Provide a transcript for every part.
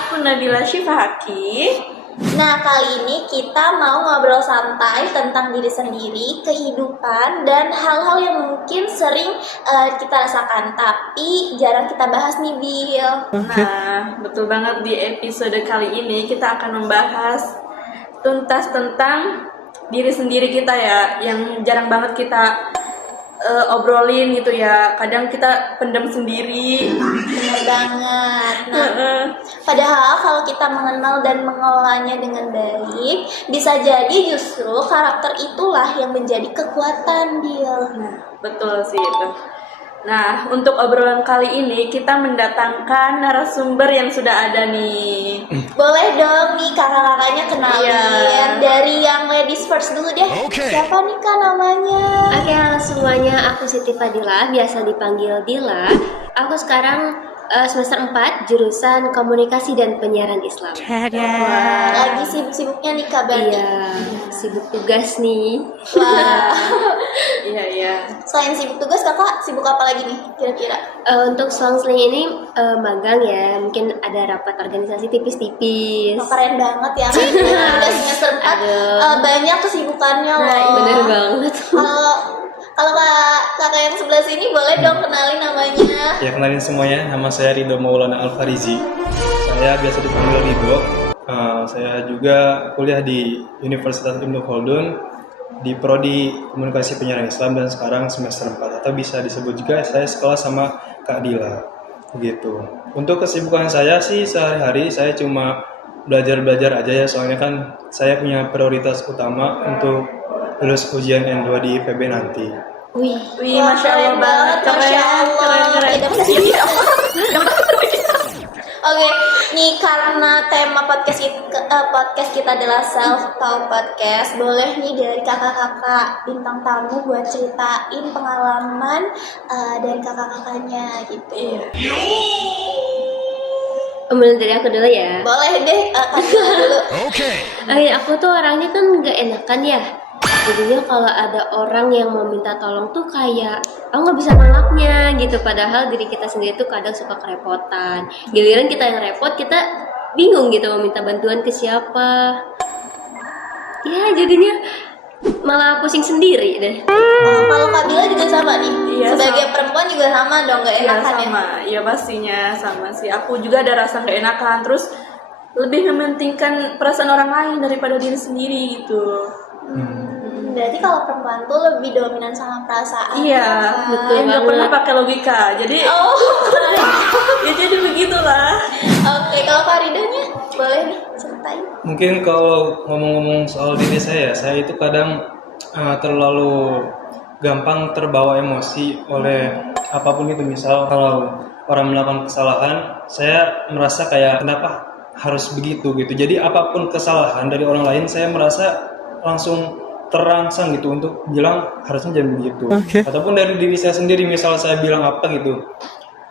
aku Nabila Syifahaki. Nah, kali ini kita mau ngobrol santai tentang diri sendiri, kehidupan, dan hal-hal yang mungkin sering kita rasakan, tapi jarang kita bahas nih, Bil. Nah, betul banget, di episode kali ini kita akan membahas tuntas tentang diri sendiri kita ya, yang jarang banget kita obrolin gitu ya. Kadang kita pendam sendiri. Benar banget. Nah, padahal kalau kita mengenal dan mengelolanya dengan baik, bisa jadi justru karakter itulah yang menjadi kekuatan, Bil. Nah, betul sih itu. Nah, untuk obrolan kali ini kita mendatangkan narasumber yang sudah ada nih. Boleh dong nih kakak-kakaknya kenalin. Iya. Dari yang ladies first dulu deh. Siapa nih Kak namanya? Oke, halo semuanya, aku Siti Fadila, biasa dipanggil Dila. Aku sekarang semester 4, jurusan Komunikasi dan Penyiaran Islam. Wah, lagi sibuk-sibuknya nih Kak berarti. Iya, sibuk tugas nih. Wah. Iya. Selain sibuk tugas, kakak sibuk apa lagi nih kira-kira? Untuk selang-seling ini magang ya, mungkin ada rapat organisasi tipis-tipis. Oh, keren banget ya kan. Udah semester 4 Aduh. banyak kesibukannya loh. Nah, Bener banget. Kalau kakak yang sebelah sini boleh dong kenalin namanya. Ya, kenalin semuanya, nama saya Ridho Maulana Al-Farizi. Saya biasa dipanggil Ridho. Saya juga kuliah di Universitas Ibnu Khaldun di Prodi Komunikasi Penyiaran Islam dan sekarang semester 4, atau bisa disebut juga saya sekolah sama Kak Dila. Begitu. Untuk kesibukan saya sih sehari-hari saya cuma belajar aja ya, soalnya kan saya punya prioritas utama untuk lulus ujian N2 di IPB nanti. Wih, Wah, Masya Allah banget, Masya Allah. keren. Oke, nih karena tema podcast kita adalah self-talk podcast, boleh nih dari kakak-kakak bintang tamu buat ceritain pengalaman dari kakak-kakaknya gitu. mulai dari aku dulu ya. Boleh deh, kasih dulu. Oke, aku tuh orangnya kan gak enakan ya. Jadinya kalau ada orang yang mau minta tolong tuh kayak aku nggak bisa nolaknya gitu. Padahal diri kita sendiri tuh kadang suka kerepotan. Giliran kita yang repot, kita bingung gitu mau minta bantuan ke siapa. Ya jadinya malah pusing sendiri deh. Kalau Kak Bila juga sama nih. Iya, Sebagai sama. perempuan juga sama dong, gak Iya, enakan ya. sama. Iya, pastinya sama sih. Aku juga ada rasa keenakan, terus lebih mementingkan perasaan orang lain daripada diri sendiri gitu. Berarti kalau perempuan tuh lebih dominan sama perasaan. Iya, kan? betul. Nggak pernah pakai logika. Jadi, ya jadi begitulah. Oke, kalau Faridanya boleh nih ceritain. Mungkin kalau ngomong-ngomong soal diri saya itu kadang terlalu gampang terbawa emosi oleh apapun itu. Misal kalau orang melakukan kesalahan, saya merasa kayak kenapa harus begitu gitu. Jadi apapun kesalahan dari orang lain, saya merasa langsung terangsang gitu untuk bilang harusnya jangan begitu. Ataupun dari diri saya sendiri, misal saya bilang apa gitu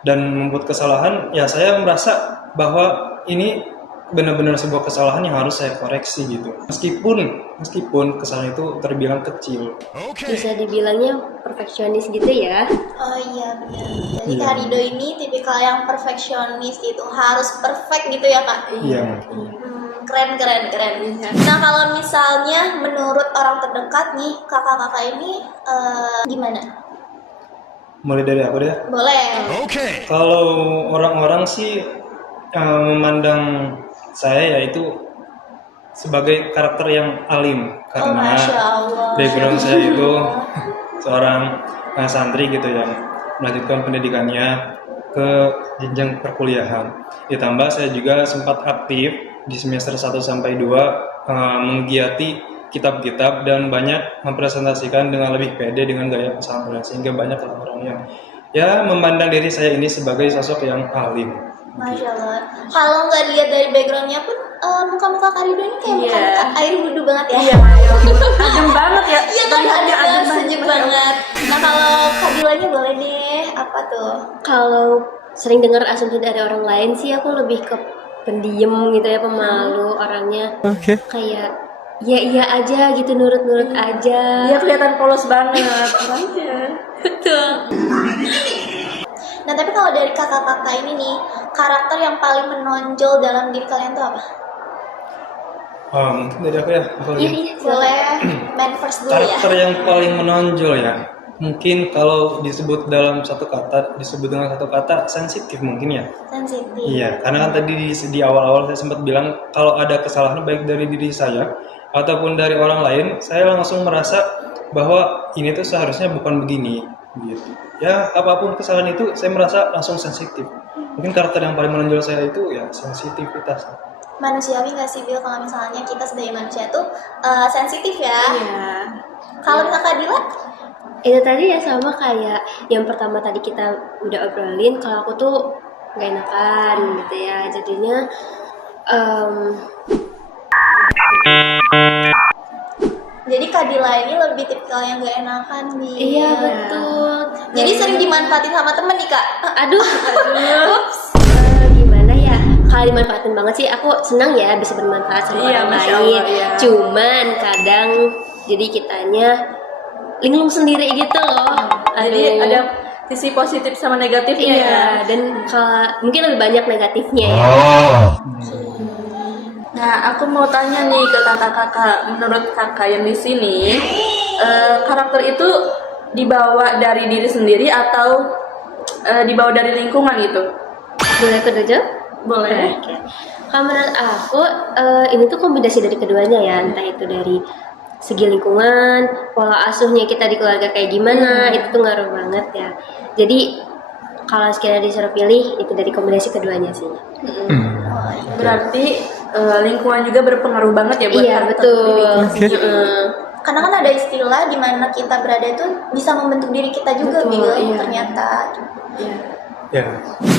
dan membuat kesalahan, ya saya merasa bahwa ini benar-benar sebuah kesalahan yang harus saya koreksi gitu. Meskipun kesalahan itu terbilang kecil. Bisa dibilangnya perfeksionis gitu ya. Oh iya benar. Jadi Iya. Kak Rido ini tipikal yang perfeksionis gitu, harus perfect gitu ya Kak. Iya. Keren. Nah kalau misalnya menurut orang terdekat nih kakak-kakak ini gimana? Mulai dari aku deh. Boleh. Kalau orang-orang sih memandang saya yaitu sebagai karakter yang alim, Oh karena Masya Allah. background saya itu seorang santri gitu yang melanjutkan pendidikannya ke jenjang perkuliahan. Ditambah saya juga sempat aktif di semester 1 sampai 2 menggiati kitab-kitab dan banyak mempresentasikan dengan lebih pede dengan gaya pesantren, sehingga banyak orang yang ya memandang diri saya ini sebagai sosok yang alim. Masya Allah. Kalau nggak dilihat dari backgroundnya pun muka-muka Kak Rido ini kayak Iya. muka-muka air wudhu banget ya. Iya, adem banget ya. Iya kan, Terlihatnya adem sejuk Masya Allah. banget. Nah kalau Kak Dilanya boleh deh, apa tuh? Kalau sering dengar asumsi dari orang lain sih aku lebih ke pendiam gitu ya, pemalu orangnya. Kayak iya aja gitu, nurut aja. Dia kelihatan polos banget orangnya. Betul. Nah tapi kalau dari kakak-kakak ini nih, karakter yang paling menonjol dalam diri kalian tuh apa? Mungkin dari aku ya. Boleh main first dulu ya. Karakter yang paling menonjol ya. Mungkin kalau disebut dalam satu kata, disebut dengan satu kata sensitif mungkin ya. Sensitif. Iya, karena kan tadi di awal-awal saya sempat bilang kalau ada kesalahan baik dari diri saya ataupun dari orang lain, saya langsung merasa bahwa ini tuh seharusnya bukan begini gitu. Ya, apapun kesalahan itu saya merasa langsung sensitif. Mungkin karakter yang paling menonjol saya itu ya sensitivitas. Manusiawi nggak sih Bil kalau misalnya kita sebagai manusia tuh sensitif ya? Iya. Kalau misalnya Kak Dila? Itu tadi ya sama kayak yang pertama tadi kita udah obrolin, kalau aku tuh gak enakan gitu ya, jadinya Jadi Kak Dila ini lebih tipikal yang gak enakan nih. iya betul. Jadi sering dimanfaatin sama temen nih Kak. Aduh, gimana ya? Kalau dimanfaatin banget sih, aku senang ya bisa bermanfaat sama Iya, orang Masya lain. Allah, iya. Cuman kadang jadi kitanya linglung sendiri gitu loh. Jadi Aduh. ada sisi positif sama negatifnya ya. Iya, dan kalau mungkin lebih banyak negatifnya ya. Nah, aku mau tanya nih ke kakak-kakak, menurut kakak yang di sini, karakter itu dibawa dari diri sendiri atau dibawa dari lingkungan gitu? Boleh aku dulu jawab? Boleh. Oke. Kalau menurut aku ini tuh kombinasi dari keduanya ya, entah itu dari segi lingkungan, pola asuhnya kita di keluarga kayak gimana, itu tuh ngaruh banget ya. Jadi kalau sekiranya disuruh pilih, itu dari kombinasi keduanya sih. Berarti lingkungan juga berpengaruh banget ya buat Iya karakter betul. diri kita. Karena kan ada istilah di mana kita berada itu bisa membentuk diri kita juga Betul, Bil, iya. ternyata. Iya. Ya,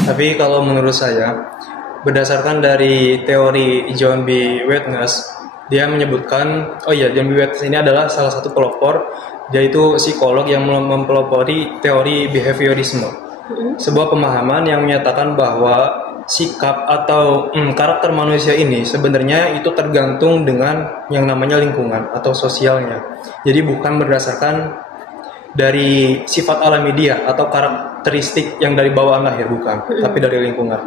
tapi kalau menurut saya, berdasarkan dari teori John B. Weiss, dia menyebutkan, John B. Weiss ini adalah salah satu pelopor, yaitu psikolog yang mempelopori teori behaviorisme. Sebuah pemahaman yang menyatakan bahwa sikap atau karakter manusia ini sebenarnya itu tergantung dengan yang namanya lingkungan atau sosialnya. Jadi bukan berdasarkan dari sifat alami dia atau karakteristik yang dari bawaan lahir, bukan, tapi dari lingkungan.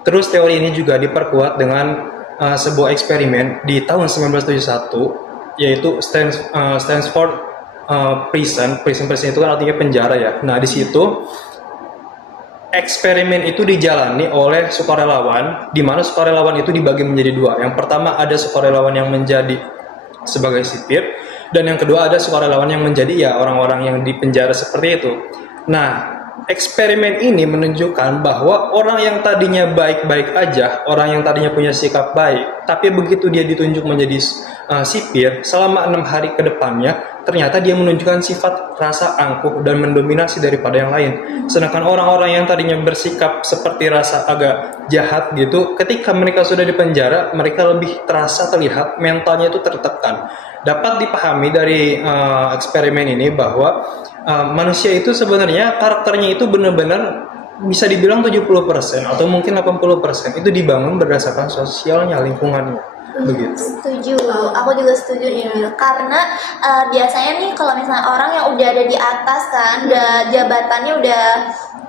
Terus teori ini juga diperkuat dengan sebuah eksperimen di tahun 1971, yaitu Stanford Prison itu kan artinya penjara ya. Nah di situ eksperimen itu dijalani oleh sukarelawan, di mana sukarelawan itu dibagi menjadi dua. Yang pertama ada sukarelawan yang menjadi sebagai sipir, dan yang kedua ada sukarelawan yang menjadi ya orang-orang yang dipenjara seperti itu. Nah, eksperimen ini menunjukkan bahwa orang yang tadinya baik-baik aja, orang yang tadinya punya sikap baik, tapi begitu dia ditunjuk menjadi sipir, selama 6 hari ke depannya, ternyata dia menunjukkan sifat rasa angkuh dan mendominasi daripada yang lain. Sedangkan orang-orang yang tadinya bersikap seperti rasa agak jahat gitu, ketika mereka sudah dipenjara, mereka lebih terasa terlihat mentalnya itu tertekan. Dapat dipahami dari eksperimen ini bahwa manusia itu sebenarnya karakternya itu benar-benar bisa dibilang 70% atau mungkin 80% itu dibangun berdasarkan sosialnya, lingkungannya. Begitu. Setuju, aku juga setuju nih Bil. Karena biasanya nih kalau misalnya orang yang udah ada di atas kan, udah jabatannya udah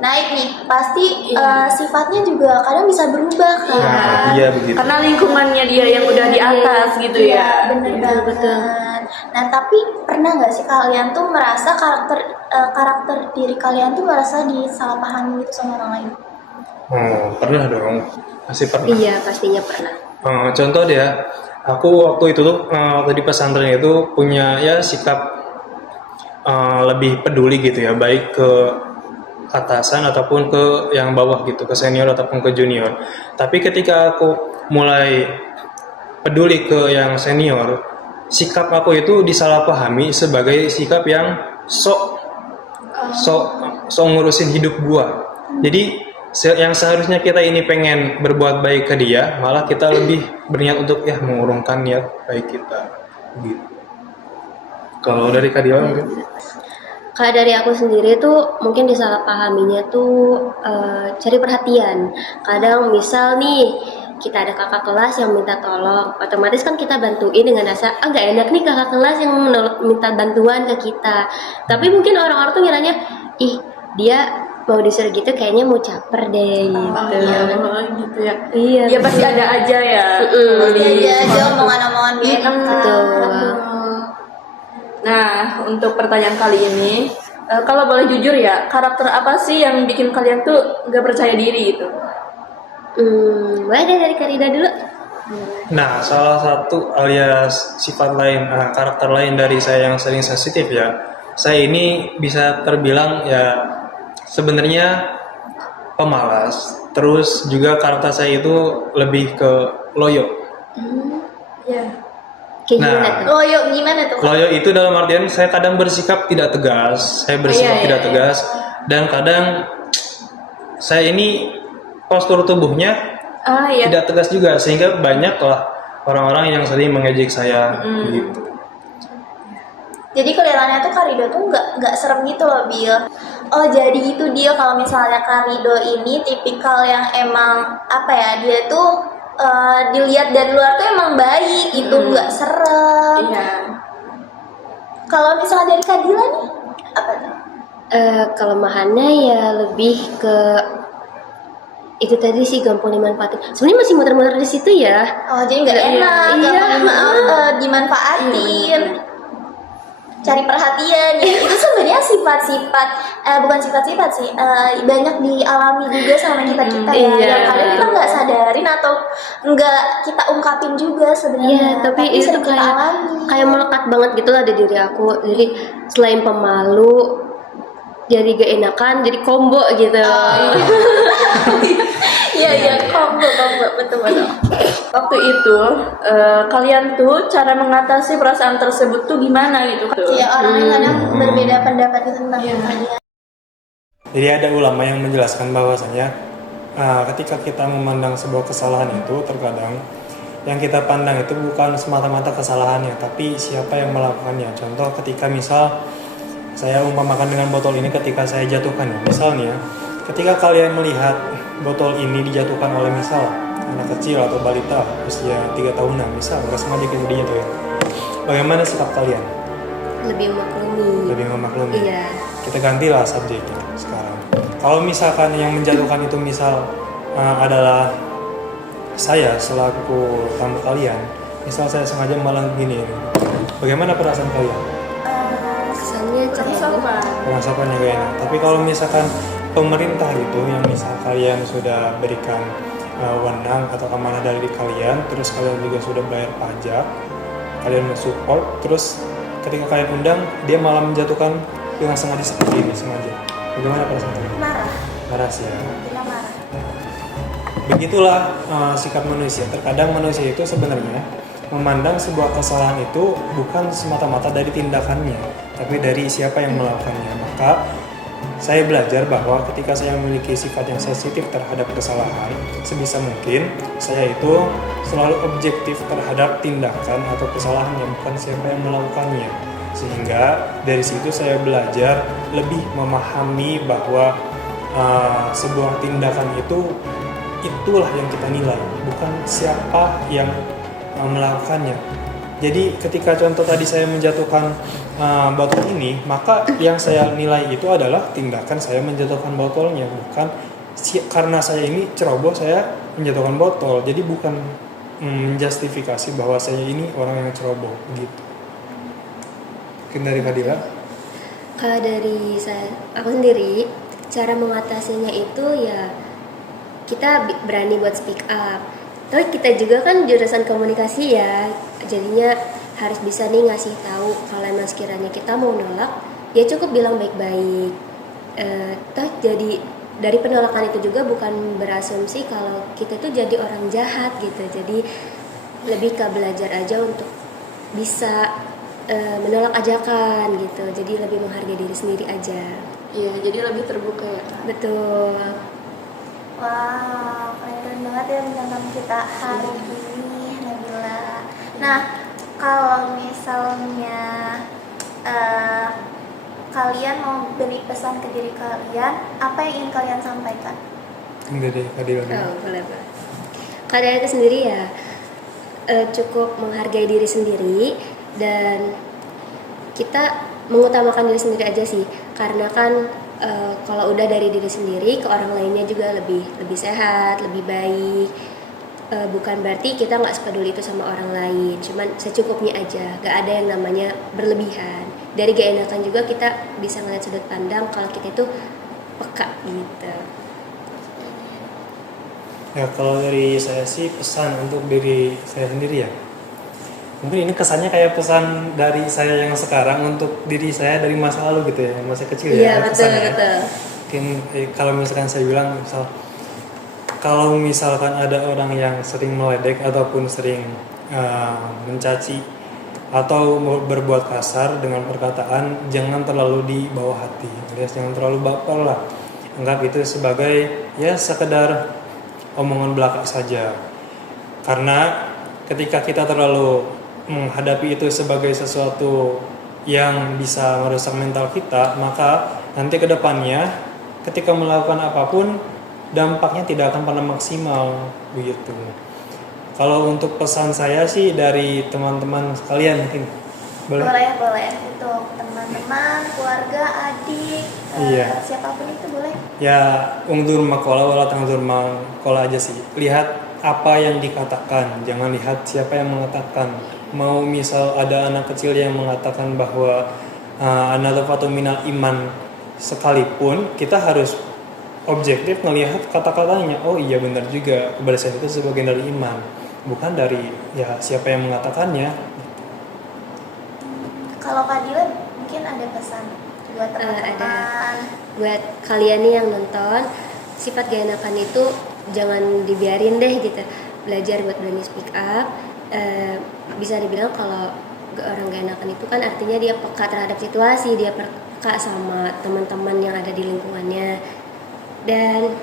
naik nih, pasti sifatnya juga kadang bisa berubah kan. Nah, iya begitu. Karena lingkungannya dia yang udah di atas gitu Iya, ya. bener banget. betul. Nah, tapi pernah nggak sih kalian tuh merasa karakter diri kalian tuh merasa disalahpahami gitu sama orang lain? Pernah dong, pasti pernah. Iya pastinya pernah. Contoh deh ya, aku waktu itu tuh waktu di pesantren itu punya ya sikap lebih peduli gitu ya, baik ke atasan ataupun ke yang bawah gitu, ke senior ataupun ke junior. Tapi ketika aku mulai peduli ke yang senior, sikap aku itu disalahpahami sebagai sikap yang sok ngurusin hidup gua. Jadi yang seharusnya kita ini pengen berbuat baik ke dia, malah kita lebih berniat untuk ya mengurungkan niat baik kita. Gitu. Kalau dari Kak Dila mungkin? Kalau dari aku sendiri tuh mungkin disalahpahaminya tuh cari perhatian. Kadang misal nih kita ada kakak kelas yang minta tolong, otomatis kan kita bantuin dengan rasa nggak enak nih kakak kelas yang minta bantuan ke kita. Tapi mungkin orang-orang tuh ngiranya ih dia mau disuruh gitu kayaknya mau caper deh gitu. Oh, gitu ya. Iya. Ya pasti ada aja ya. Kalau di Iya aja sekolah tuh. omongan-omongan gak enak kan. Betul. Nah, untuk pertanyaan kali ini, kalau boleh jujur ya, karakter apa sih yang bikin kalian tuh gak percaya diri gitu? Boleh deh dari Karida dulu. Nah, salah satu alias sifat lain, karakter lain dari saya yang sering sensitif ya. Saya ini bisa terbilang ya sebenarnya pemalas. Terus juga karakter saya itu lebih ke loyo. Ya. Kayak Nah. gimana tuh? Loyo gimana tuh? Loyo itu dalam artian saya kadang bersikap tidak tegas, saya bersikap Iya, tidak iya. tegas, dan kadang saya ini postur tubuhnya Iya. tidak tegas juga, sehingga banyaklah orang-orang yang sering mengejek saya gitu. Jadi kelihatannya tuh Karido tuh nggak serem gitu loh, Bil. Oh jadi itu dia kalau misalnya Karido ini tipikal yang emang apa ya, dia tuh dilihat dari luar tuh emang baik, itu nggak serem. Iya. Kalau misalnya dari Kadila nih apa tuh? Kelemahannya ya lebih ke itu tadi sih gampang dimanfaatin. Sebenarnya masih muter-muter di situ ya. Oh jadi nggak Iya, enak, iya. gampang dimanfaatin. Cari perhatian ya. Itu sebenarnya sifat-sifat bukan sifat-sifat sih, banyak dialami juga sama kita-kita ya. Iya. Yang kadang kita nggak sadarin atau nggak kita ungkapin juga Iya, sebenarnya. tapi itu sering kita alami. kayak melekat banget gitu lah di diri aku. Jadi selain pemalu, jadi gak enakan, jadi combo gitu. Iya combo betul. Waktu itu, kalian tuh cara mengatasi perasaan tersebut tuh gimana gitu? Iya orang kadang berbeda pendapat gitu tentang kalian. Jadi ada ulama yang menjelaskan bahwasanya ketika kita memandang sebuah kesalahan itu terkadang yang kita pandang itu bukan semata-mata kesalahannya, tapi siapa yang melakukannya. Contoh ketika misal saya umpamakan dengan botol ini ketika saya jatuhkan ya. Misalnya ketika kalian melihat botol ini dijatuhkan oleh misal anak kecil atau balita usia 3 tahunan misal nggak sengaja gitu dijatuhin. Bagaimana sikap kalian? Lebih memaklumi. Lebih memaklumi. Iya. Kita gantilah subjeknya sekarang. Kalau misalkan yang menjatuhkan itu misal adalah saya selaku tamu kalian, misal saya sengaja malah gini, bagaimana perasaan kalian? Kesannya cepat. Perasaannya gak enak. Tapi kalau misalkan pemerintah itu yang misal kalian sudah berikan wewenang atau amanah dari kalian, terus kalian juga sudah bayar pajak, kalian mensupport, terus ketika kalian undang dia malah menjatuhkan dengan sengaja seperti ini sengaja. Bagaimana perasaan kalian? Marah sih ya. Kita marah. Begitulah sikap manusia. Terkadang manusia itu sebenarnya memandang sebuah kesalahan itu bukan semata-mata dari tindakannya, tapi dari siapa yang melakukannya. Maka saya belajar bahwa ketika saya memiliki sifat yang sensitif terhadap kesalahan, sebisa mungkin saya itu selalu objektif terhadap tindakan atau kesalahan yang bukan siapa yang melakukannya. Sehingga dari situ saya belajar lebih memahami bahwa sebuah tindakan itulah yang kita nilai, bukan siapa yang melakukannya. Jadi ketika contoh tadi saya menjatuhkan botol ini, maka yang saya nilai itu adalah tindakan saya menjatuhkan botolnya, bukan karena saya ini ceroboh saya menjatuhkan botol. Jadi bukan menjustifikasi bahwa saya ini orang yang ceroboh gitu. Mungkin dari Fadila? Kalau dari aku sendiri, cara mengatasinya itu ya kita berani buat speak up. Tapi kita juga kan jurusan komunikasi ya, jadinya harus bisa nih ngasih tahu kalau emang sekiranya kita mau nolak, ya cukup bilang baik-baik. Jadi dari penolakan itu juga bukan berasumsi kalau kita tuh jadi orang jahat gitu. Jadi lebih ke belajar aja untuk bisa menolak ajakan gitu. Jadi lebih menghargai diri sendiri aja. Iya, jadi lebih terbuka ya. Betul. Wow, keren banget ya rencana kita hari ini, Nabila. Nah, kalau misalnya kalian mau beri pesan ke diri kalian, apa yang ingin kalian sampaikan? Dari Fadila dulu. Oh, boleh. Kalau dari aku sendiri ya cukup menghargai diri sendiri dan kita mengutamakan diri sendiri aja sih, karena kan kalau udah dari diri sendiri ke orang lainnya juga lebih sehat, lebih baik. Bukan berarti kita nggak sepeduli itu sama orang lain, cuman secukupnya aja, gak ada yang namanya berlebihan. Dari gak enakan juga kita bisa ngeliat sudut pandang kalau kita itu peka gitu. Ya kalau dari saya sih pesan untuk diri saya sendiri ya. Mungkin ini kesannya kayak pesan dari saya yang sekarang untuk diri saya dari masa lalu gitu ya, masa kecil ya. Iya betul kesannya. betul. Mungkin kalau misalkan saya bilang kalau misalkan ada orang yang sering meledek ataupun sering mencaci atau berbuat kasar dengan perkataan, jangan terlalu dibawa hati, alias jangan terlalu baper lah. Anggap itu sebagai ya sekedar omongan belaka saja. Karena ketika kita terlalu menghadapi itu sebagai sesuatu yang bisa merusak mental kita, maka nanti ke depannya ketika melakukan apapun dampaknya tidak akan pernah maksimal begitu. Kalau untuk pesan saya sih dari teman-teman sekalian mungkin Boleh untuk teman-teman, keluarga, adik, Iya. siapapun itu boleh. Ya ungdur makola wala tangdur makola aja sih. Lihat apa yang dikatakan, jangan lihat siapa yang mengatakan. Mau misal ada anak kecil yang mengatakan bahwa anatofatu minal iman sekalipun, kita harus objektif melihat kata-katanya. Oh iya benar juga, kebersihan itu sebagian dari iman, bukan dari ya siapa yang mengatakannya. Kalau Kak Dilan mungkin ada pesan buat teman-teman. Buat kalian nih yang nonton, sifat gak enakan itu jangan dibiarin deh gitu. Belajar buat berani speak up. Bisa dibilang kalau orang gak enakan itu kan artinya dia peka terhadap situasi, dia peka sama teman-teman yang ada di lingkungannya. Dan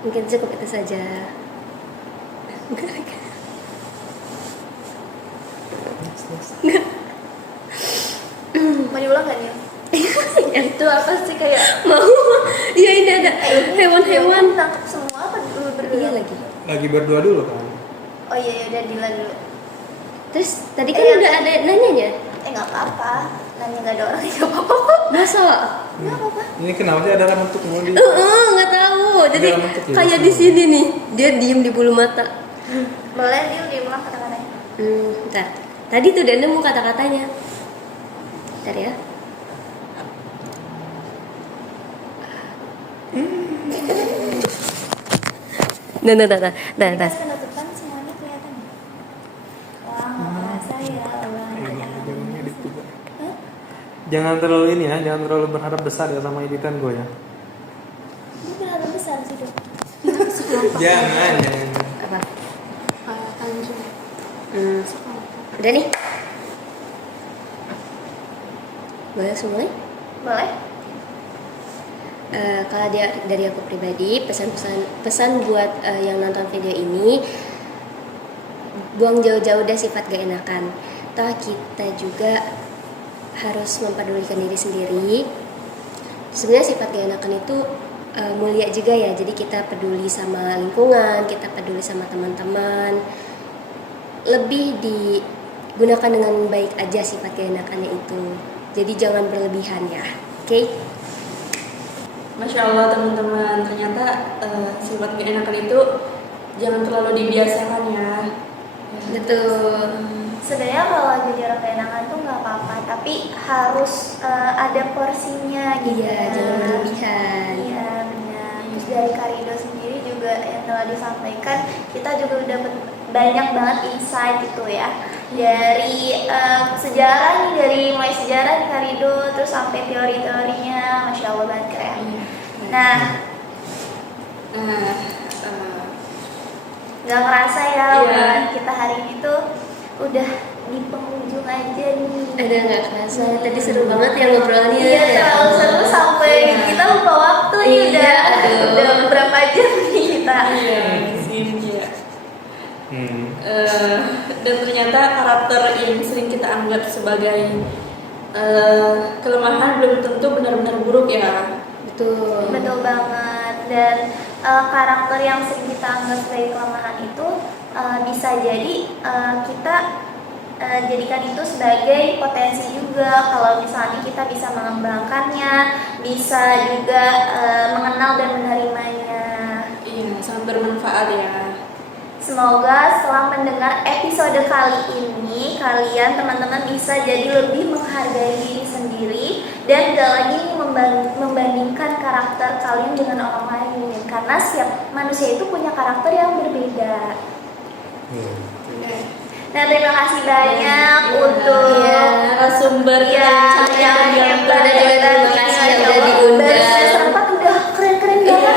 mungkin cukup itu saja. Mau diulang nggak nih? Itu apa sih kayak Mau? Iya ini ada hewan-hewan. Nangkep semua apa dulu berdua? Iya lagi. Lagi berdua dulu kan. Oh iya udah Dilan dulu. Terus tadi kan udah ada nanyanya. Nggak apa-apa. Nanya nggak ada orang nggak apa-apa. Masa? Nggak apa-apa. Ini kenapa sih ada rambut mulu di? Nggak tahu. Jadi Ada bentuk ya, kayak sama. di sini nih, dia diem di bulu mata. Boleh diulang kata-katanya. Bentar. Tadi tuh udah nemu kata-katanya. Bentar ya. Nah. Pas penutupan semuanya kelihatan. Wah nggak kerasa ya ulang. Jangan terlalu ini ya, jangan terlalu berharap besar ya sama editan gue ya. Ini berharap besar sih dok. Jangan. Apa? Tanjung. Udah nih. Boleh mulai? Boleh. Kalau dari aku pribadi, pesan buat yang nonton video ini, buang jauh-jauh deh sifat gak enakan. Toh kita juga harus mempedulikan diri sendiri. Sebenarnya sifat gak enakan itu mulia juga ya. Jadi kita peduli sama lingkungan, kita peduli sama teman-teman. Lebih digunakan dengan baik aja sifat gak enakannya itu. Jadi jangan berlebihan ya. Oke? Masya Allah teman-teman, ternyata sifat gak enakan itu jangan terlalu dibiasakan ya. Betul. Sebenarnya kalau jadi orang keenakan tuh nggak apa-apa, tapi harus ada porsinya gitu. Iya, jangan berlebihan. Iya benar. Terus dari Karido sendiri juga yang telah disampaikan, kita juga udah dapat banyak banget insight gitu ya. Dari sejarah nih, dari mulai sejarah di Karido terus sampai teori-teorinya, masya Allah banget keren. Nah, nggak ngerasa ya Iya. obrolan kita hari ini tuh udah di penghujung aja nih. Ada nggak kerasa? Tadi seru banget ya ngobrolnya. Iya terlalu seru sampai kita lupa waktu nih Iya, aduh. udah berapa jam nih kita. Iya, di sini ya. Dan ternyata karakter yang sering kita anggap sebagai kelemahan belum tentu benar-benar buruk ya. Betul. Betul banget. Dan karakter yang sering kita anggap sebagai kelemahan itu bisa jadi kita jadikan itu sebagai potensi juga kalau misalnya kita bisa mengembangkannya, bisa juga mengenal dan menerimanya. Iya, sangat bermanfaat ya. Semoga setelah mendengar episode kali ini kalian teman-teman bisa jadi lebih menghargai diri sendiri dan gak lagi membandingkan karakter kalian dengan orang lain, karena setiap manusia itu punya karakter yang berbeda. Nah, terima kasih banyak untuk narasumber yang Dan juga terima kasih yang udah diundang. Sempat udah keren-keren banget.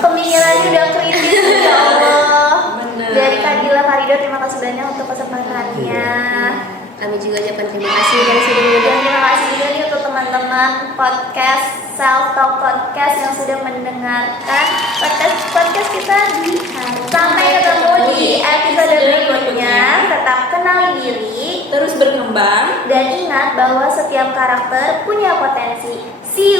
Pemikirannya udah kritis, ya Allah. Bener. Dari Kadila Farido, terima kasih banyak untuk kesempatannya. Kami juga ucapkan terima kasih dan sudah Dan mengundang. terima kasih juga nih untuk teman-teman podcast Self Talk Podcast yang sudah mendengarkan podcast kita di sampai ketemu di episode berikutnya. Tetap kenali diri Terus berkembang. dan ingat bahwa setiap karakter punya potensi. See you.